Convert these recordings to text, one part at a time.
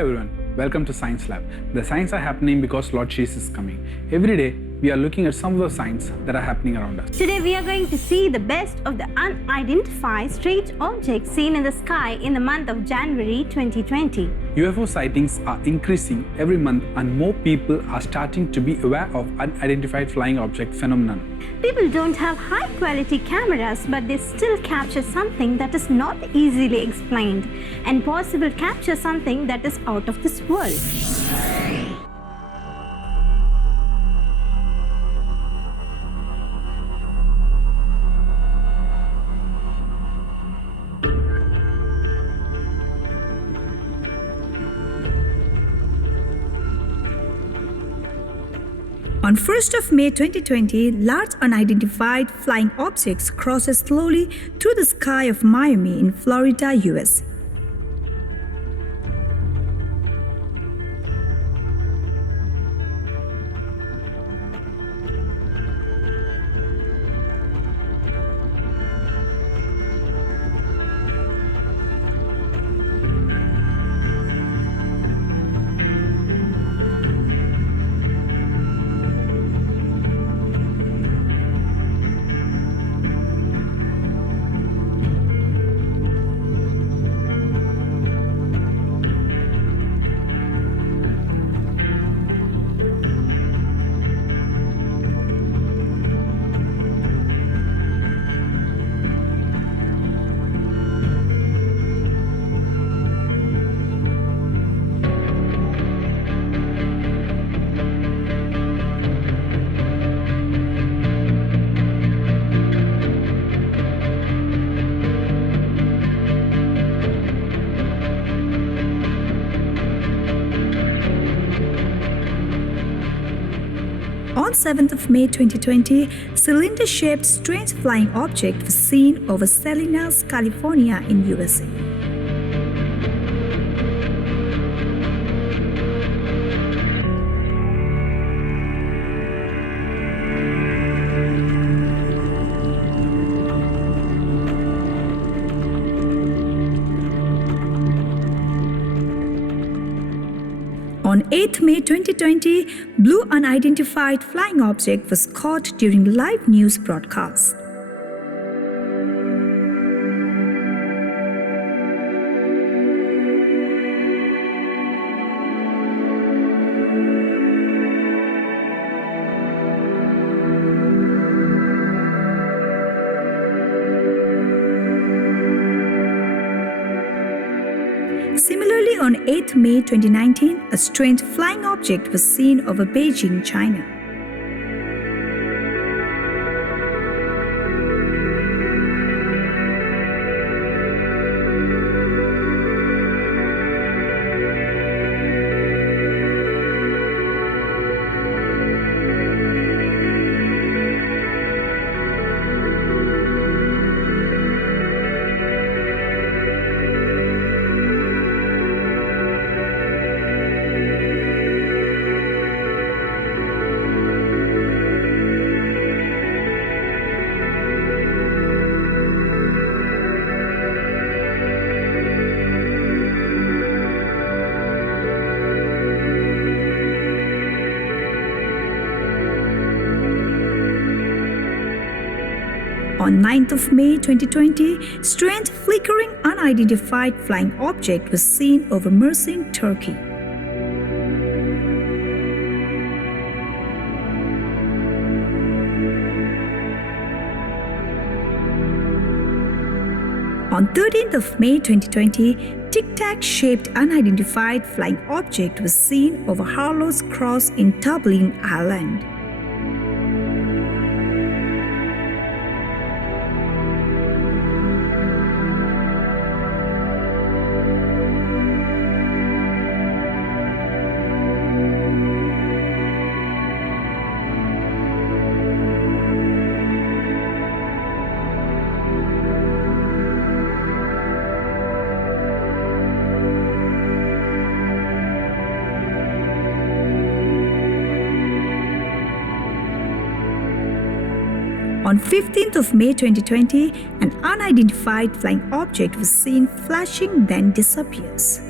everyone, welcome to Science Lab. The signs are happening because Lord Jesus is coming. Every day, we are looking at some of the signs that are happening around us. Today we are going to see the best of the unidentified strange objects seen in the sky in the month of January 2020. UFO sightings are increasing every month and more people are starting to be aware of unidentified flying object phenomenon. People don't have high quality cameras, but they still capture something that is not easily explained and possibly capture something that is out of this world. On 1st of May 2020, large unidentified flying objects crosses slowly through the sky of Miami in Florida, US. On 7th of May 2020, cylinder-shaped strange flying object was seen over Salinas, California in USA. On 8th May 2020, blue unidentified flying object was caught during live news broadcast. Similarly, on 8th May 2019, a strange flying object was seen over Beijing, China. On 9th of May 2020, strange flickering unidentified flying object was seen over Mersin, Turkey. On 13th of May 2020, tic-tac-shaped unidentified flying object was seen over Harlow's Cross in Dublin, Ireland. On 15th of May 2020, an unidentified flying object was seen flashing then disappears.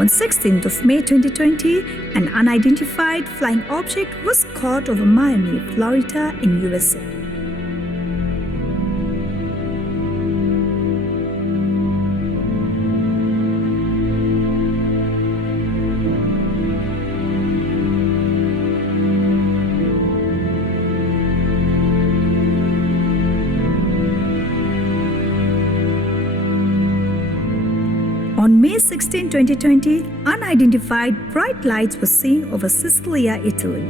On 16th of May 2020, an unidentified flying object was caught over Miami, Florida in USA. On May 16, 2020, unidentified bright lights were seen over Sicilia, Italy.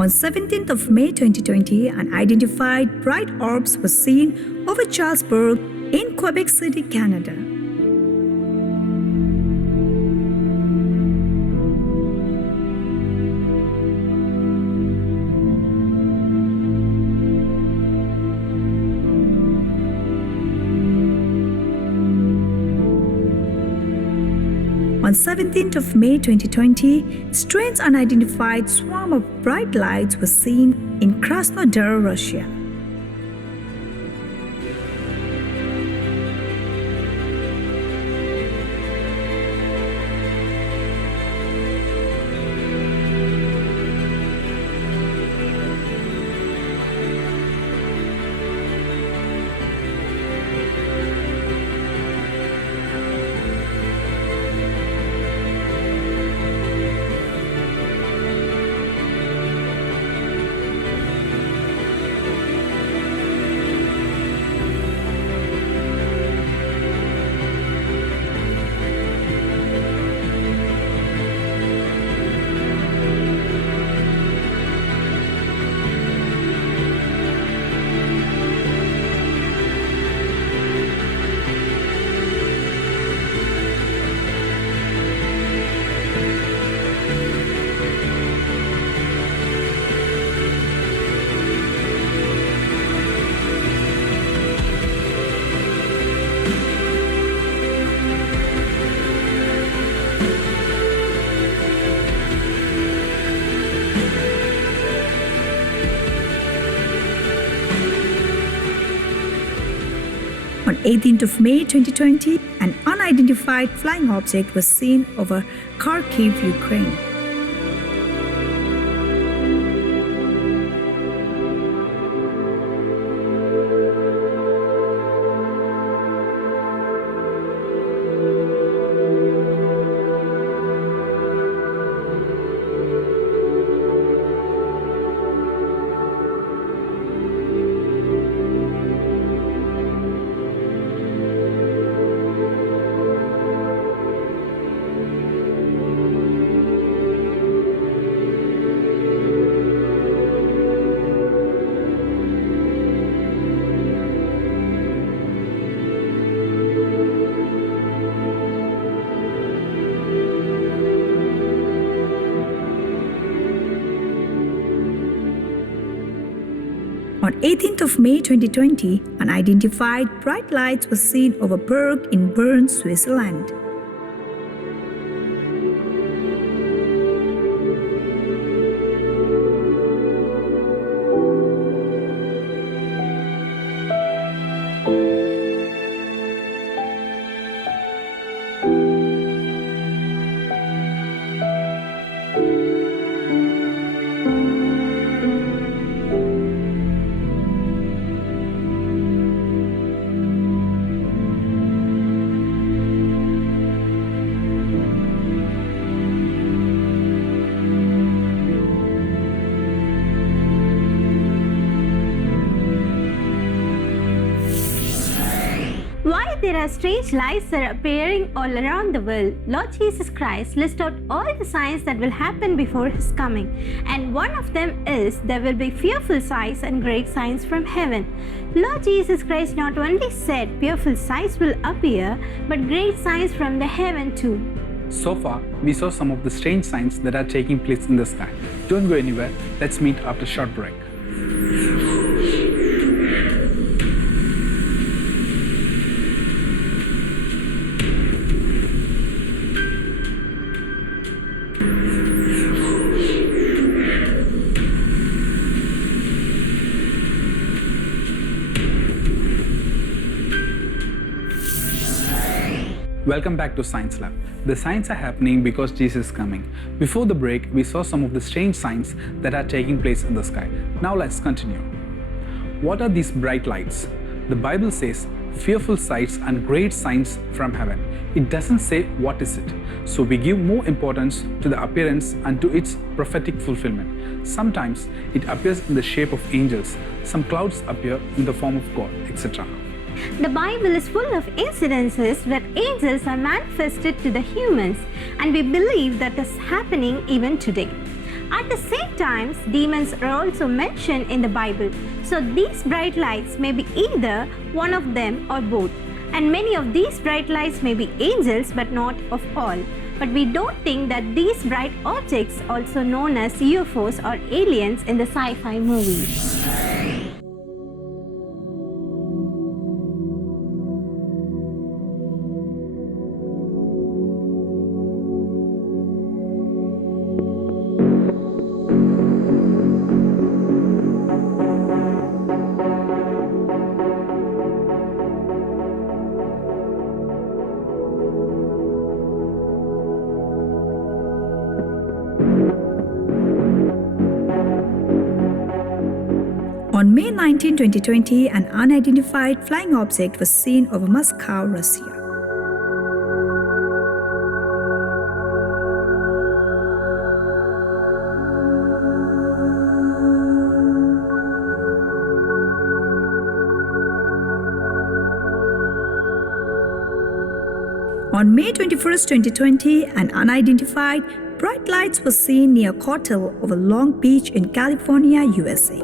On 17th of May 2020, unidentified bright orbs were seen over Charlesbourg in Quebec City, Canada. On 17th of May 2020, strange unidentified swarm of bright lights was seen in Krasnodar, Russia. On 18th of May 2020, an unidentified flying object was seen over Kharkiv, Ukraine. On 18th of May 2020, unidentified bright lights were seen over Berg in Bern, Switzerland. Why there are strange lights that are appearing all around the world? Lord Jesus Christ lists out all the signs that will happen before His coming. And one of them is there will be fearful signs and great signs from heaven. Lord Jesus Christ not only said fearful signs will appear, but great signs from the heaven too. So far, we saw some of the strange signs that are taking place in the sky. Don't go anywhere, let's meet after a short break. Welcome back to Science Lab. The signs are happening because Jesus is coming. Before the break, we saw some of the strange signs that are taking place in the sky. Now let's continue. What are these bright lights? The Bible says, fearful sights and great signs from heaven. It doesn't say what is it. So we give more importance to the appearance and to its prophetic fulfillment. Sometimes it appears in the shape of angels. Some clouds appear in the form of God, etc. The Bible is full of incidences where angels are manifested to the humans, and we believe that is happening even today. At the same time, demons are also mentioned in the Bible. So these bright lights may be either one of them or both. And many of these bright lights may be angels, but not of all. But we don't think that these bright objects, also known as UFOs or aliens in the sci-fi movies. On May 19, 2020, an unidentified flying object was seen over Moscow, Russia. On May 21, 2020, an unidentified bright lights was seen near a hotel over Long Beach in California, USA.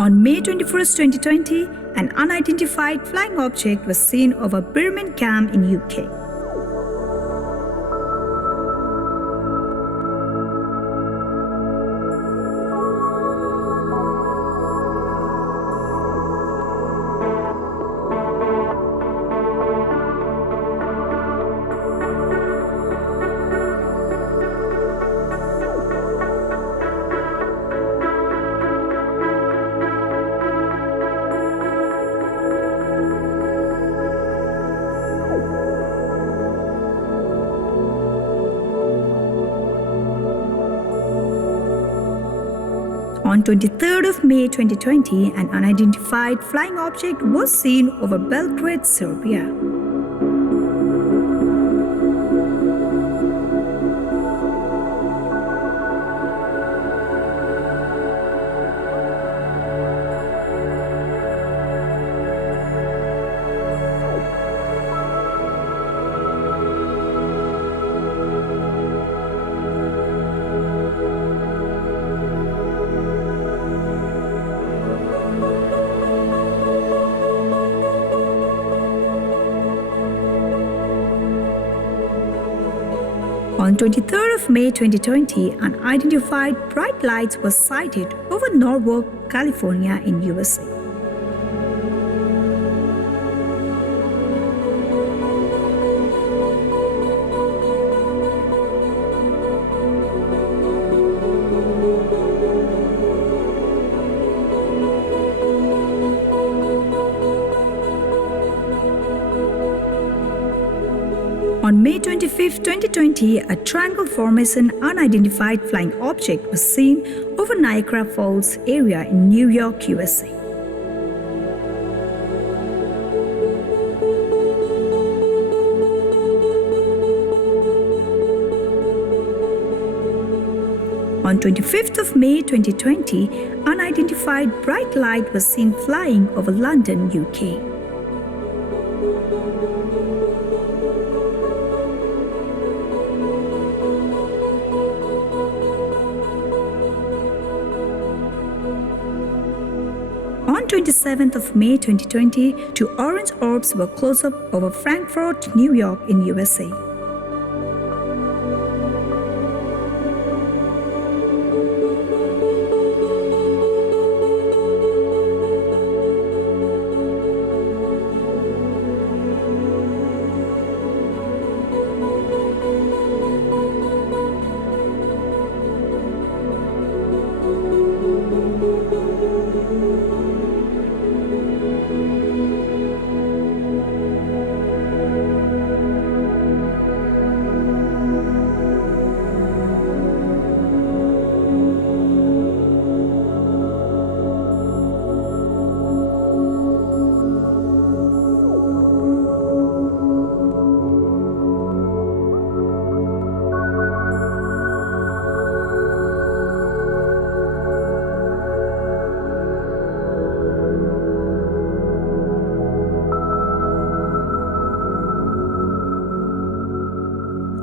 On May 21, 2020, an unidentified flying object was seen over Birmingham in UK. On 23rd of May 2020, an unidentified flying object was seen over Belgrade, Serbia. On 23rd of May 2020, unidentified bright lights was sighted over Norwalk, California in USA. On May 25, 2020, a triangle formation unidentified flying object was seen over Niagara Falls area in New York, USA. On 25th of May 2020, unidentified bright light was seen flying over London, UK. On 27th of May 2020, two orange orbs were close up over Frankfurt, New York in USA.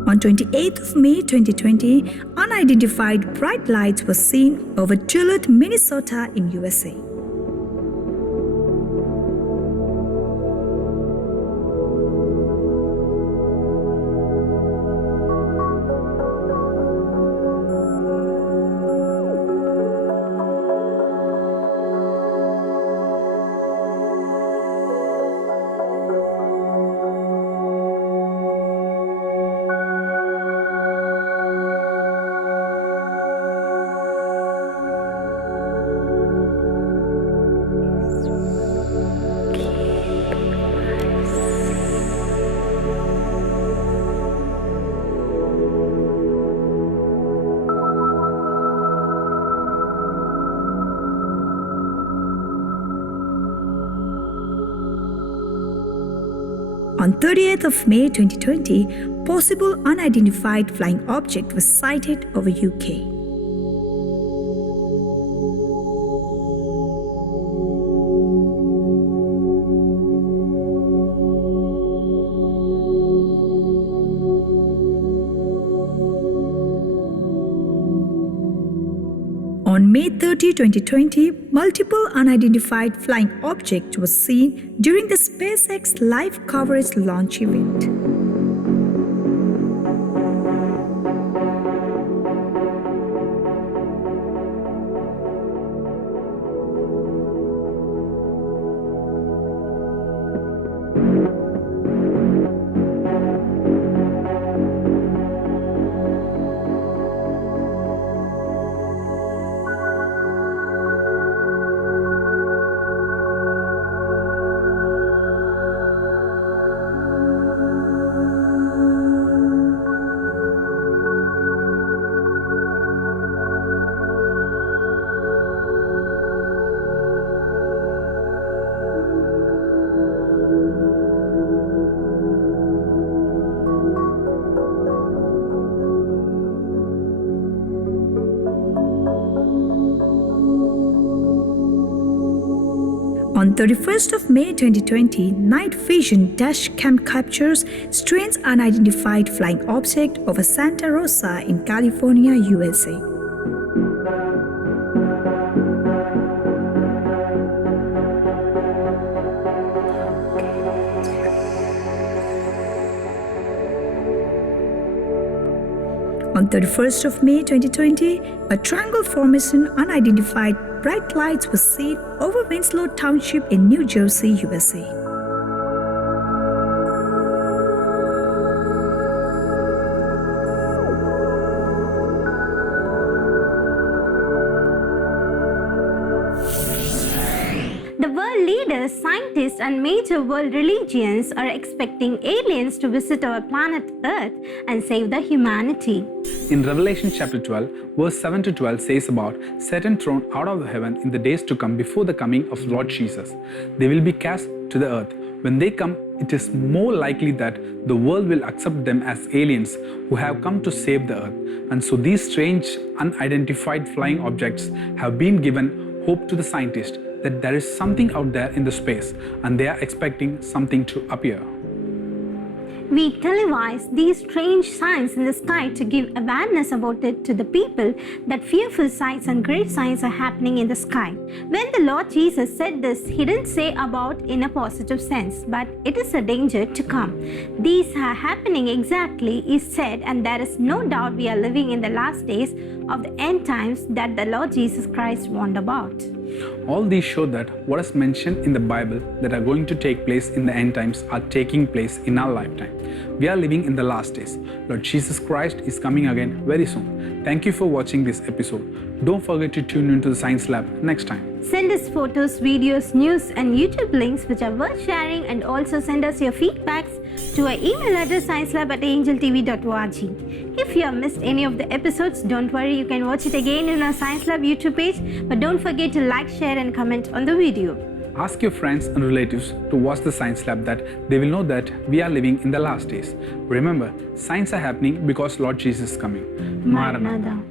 On 28th of May 2020, unidentified bright lights were seen over Duluth, Minnesota in USA. On 30th of May 2020, possible unidentified flying object was sighted over UK. On May 30, 2020, multiple unidentified flying objects were seen during the SpaceX live coverage launch event. On 31st of May 2020, night vision dash cam captures strange unidentified flying object over Santa Rosa in California, USA. On 31st of May 2020, a triangle formation unidentified bright lights was seen over Winslow Township in New Jersey, USA. The world leaders, scientists, and major world religions are expecting aliens to visit our planet Earth and save the humanity. In Revelation chapter 12, verse 7 to 12 says about Satan thrown out of heaven in the days to come before the coming of Lord Jesus. They will be cast to the earth. When they come, it is more likely that the world will accept them as aliens who have come to save the earth. And so these strange, unidentified flying objects have been given hope to the scientists that there is something out there in the space and they are expecting something to appear. We televise these strange signs in the sky to give awareness about it to the people that fearful sights and great signs are happening in the sky. When the Lord Jesus said this, He didn't say about in a positive sense, but it is a danger to come. These are happening exactly, He said, and there is no doubt we are living in the last days of the end times that the Lord Jesus Christ warned about. All these show that what is mentioned in the Bible that are going to take place in the end times are taking place in our lifetime. We are living in the last days. Lord Jesus Christ is coming again very soon. Thank you for watching this episode. Don't forget to tune into the Science Lab next time. Send us photos, videos, news, and YouTube links which are worth sharing, and also send us your feedbacks to our email address sciencelab@angeltv.org. If you have missed any of the episodes, don't worry, you can watch it again in our Science Lab YouTube page, but don't forget to like, share, and comment on the video. Ask your friends and relatives to watch the Science Lab that they will know that we are living in the last days. Remember, signs are happening because Lord Jesus is coming. Maranatha.